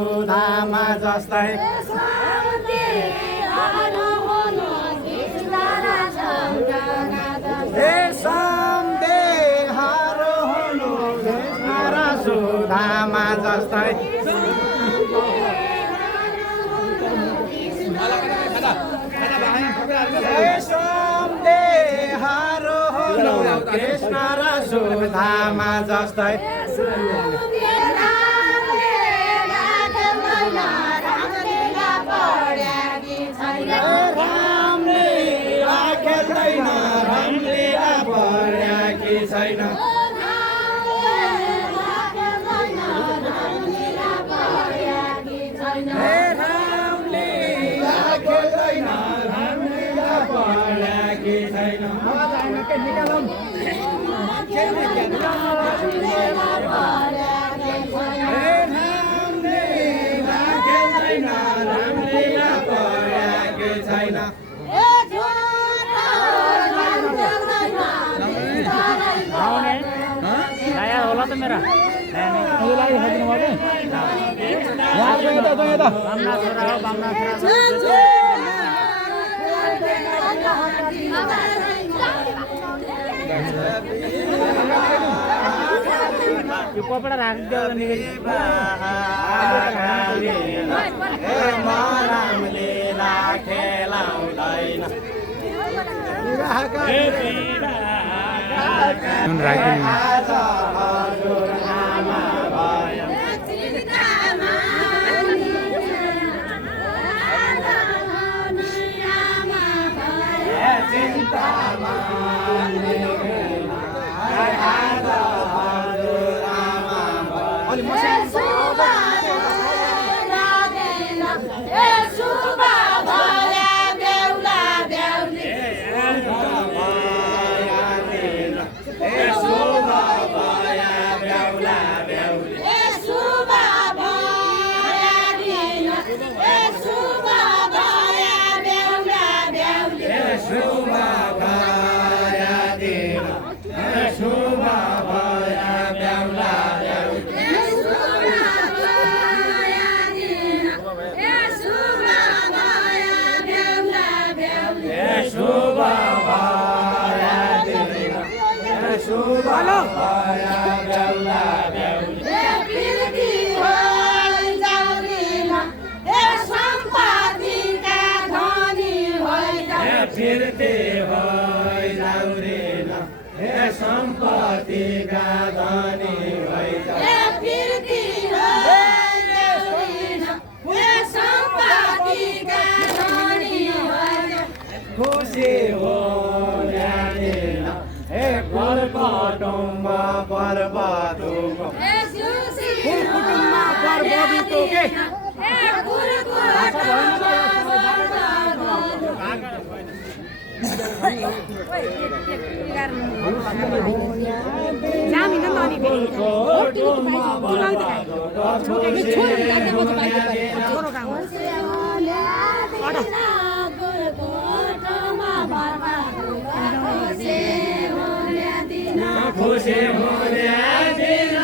सुधामा जस्तै हे सन्देहहरू हुनु कृष्ण र सुधामा जस्तै हे सन्देहहरू हुनु कृष्ण र सुधामा जस्तै छैन हे रामले खेल्दैन रामलीला पढ्याकी छैन हे रामले खेल्दैन रामलीला पढ्याकी छैन होला त मेरा यो कपडा राखिदियो रामलीला खेलाउँदैन सम्पत्तिका धनी खुसी हो हे पर्वतुम्ब पर्वतुम्ब खुसी हुने दिन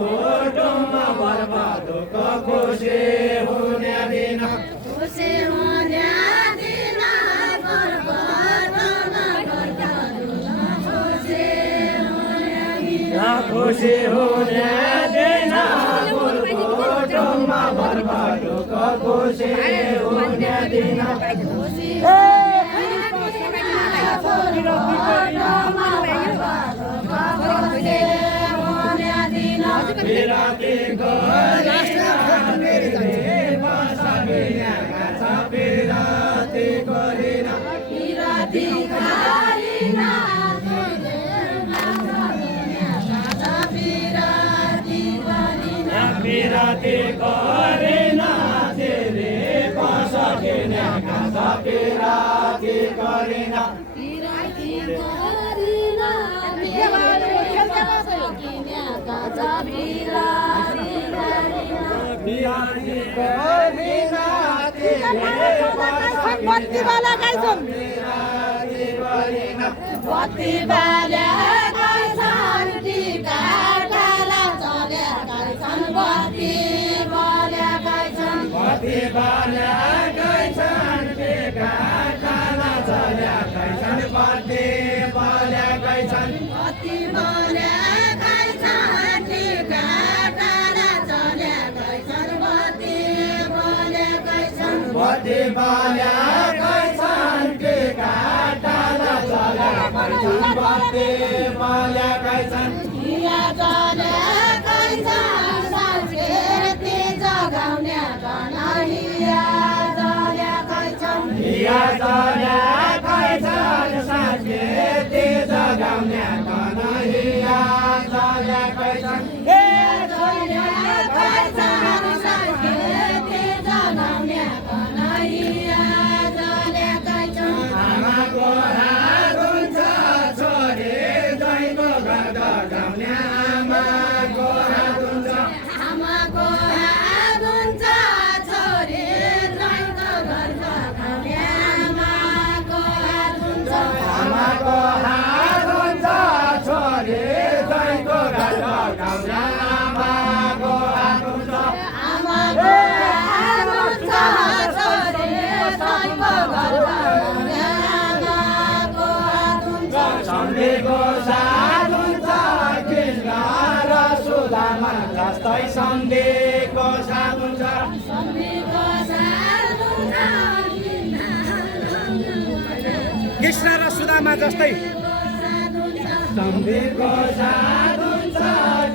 गोठमा बर्बादुक खुसी हुने दिन खुसी हुने दिन खुसी हुने दिन गोठमा बर्बादुक खुसी हुने दिन बिराती करेना तेरे पासा के कासा पिराती करेना पिराती करेना बत्ती वाला गाइछौँ बत्ती वाला गाइछन् टिका टाला चले गाइछन् बत्ती वाला बत्ती बलेकै छन् टिका टाढा चलेकै छन् बत्ती बलेकै छन् बत्ती बलेकै छन् टिका टाढा चलेकै छन् बत्ती बलेकै छन् बत्ती बलेकै छन् टिका टाढा चलेकै छन् बत्ती बलेकै छन् दिया जलेकै छन् संस्कृति जगाउने कन्हैया जलेकै छन् दिया जलेकै छन् संस्कृति जगाउने कन्हैया जलेकै छन् जलेकै छन् संस्कृति जगाउने कन्हैया जलेकै छन् आमाको हात हुन्छ छोरी दैको घर गाउने आमाको हात हुन्छ आमाको हात हुन्छ छोरी ज्वाइँको घर जगाउने आमाको हात हुन्छ आमाको हात हुन्छ छोरी दैको घर गाउने आमाको हात हुन्छ आमाको हात हुन्छ छोरी ज्वाइँको घर जगाउने आमाको हात हुन्छ सम्धीको साथ हुन्छ कृष्ण र सुदामा जस्तै सम्धीको साथ हुन्छ सम्धीको साथ हुन्छ कृष्ण र सुदामा जस्तै सम्धीको साथ हुन्छ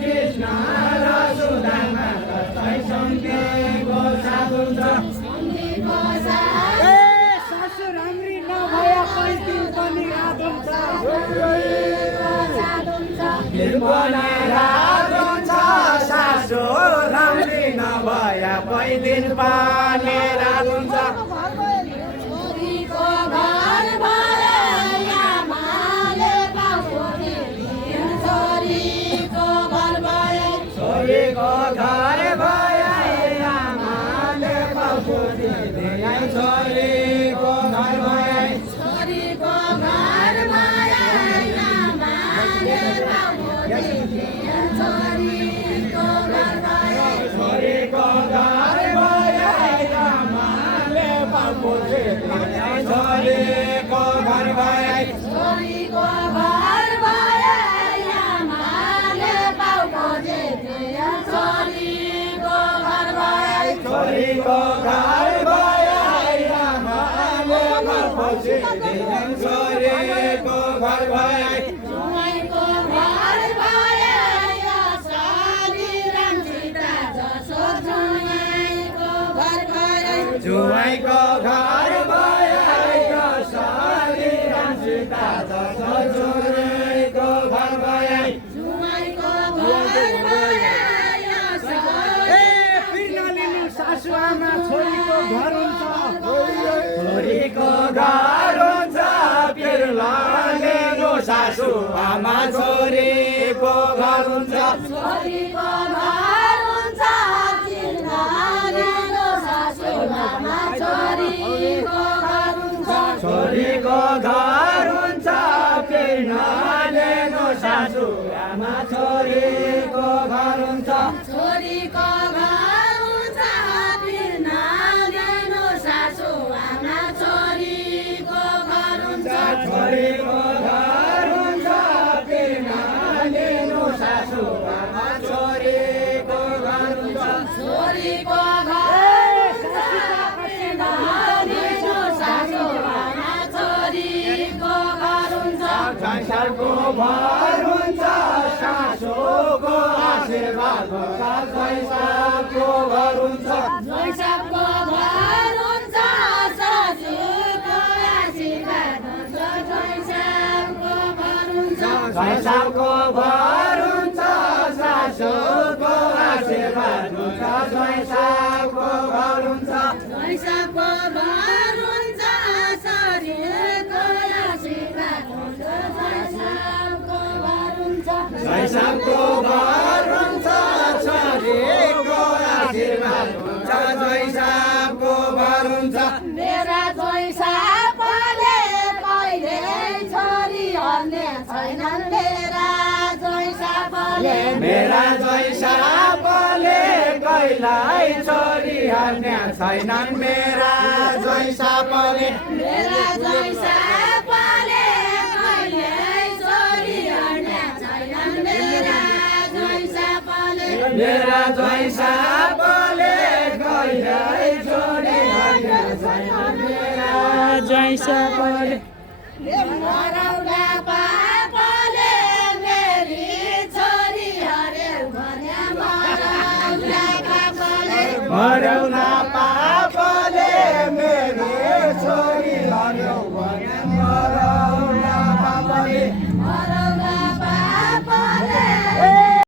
कृष्ण र सुदामा जस्तै सम्धीको साथ हुन्छ सम्धीको साथ ए सासु राम्री नभए कैदी पनि रात हुन्छ दिल बनाइरात हुन्छ सासु राम्री नभए कोही दिन पानी रात हुन्छ छोरीको घर भए आमाले पाउनी छोरीको घर भए छोरीको घर भए आमाले पाउनी छोरीको घर भए छोरीको घर भए आमाले पाउनी छोरीको घर भए छोरीको घर भए आमाले पाउनी छोरीको घर भए छोरीको घर भए आमाले पाउनी छोरीको घर भए छोरीको घर भए आमाले पाउनी छोरीको घर भए जुवाइँको घर भए साली रामसिता जसो जुवाइँको घर भए जुवाइँको घर भए साली रामसिता जसो जुवाइँको घर भए जुवाइँको घर भए ए फिर्ना लिनु सासु आमा छोरीको घर हुन्छ छोरीको घर हुन्छ फिर्ना लिनु सासु आमा छोरीको घर हुन्छ छोरीको घर हुन्छ चिन्ता लिनु सासु आमा छोरीको घर हुन्छ छोरीको घर हुन्छ फिर्ना लिनु सासु आमा छोरीको घर हुन्छ छोरीको घर हुन्छ बिना लिनु सासु आमा छोरीको घर हुन्छ छोरीको घर हुन्छ फिर्ना लिनु सासु आमा छोरीको घर हुन्छ छोरीको घर हुन्छ बिना लिनु सासु आमा छोरीको घर हुन्छ संसारको भर हुन्छ सासुको आशीर्वाद हुन्छ पैसाको घर हुन्छ जैसाको घर हुन्छ सासुको आशीर्वाद हुन्छ जैसाको घर हुन्छ पैसाको भर हुन्छ सासुको आशीर्वाद हुन्छ पैसाको घर हुन्छ जैसाको घर हुन्छ शरीरको आशीर्वाद हुन्छ जैसाको घर हुन्छ पैसाको भर हुन्छ छोरीको आशीर्वाद हुन्छ पैसाको भर हुन्छ मेरा जैसाले कहिले छोरीहरूले छैनन् मेरा जैसाले मेरा जैसा पले कहिल्यै छोरी हर्ने छैनन् मेरा ज्वाइँ सापले मेरा ज्वाइँ सापले कहिल्यै छोरी हर्ने छैनन् मेरा ज्वाइँ सापले मेरा ज्वाइँ सापले कहिल्यै छोरी हर्ने छैनन् मेरा ज्वाइँ सापले मरौला पापले मेरी छोरी हरे भने मरौला पापले मरौला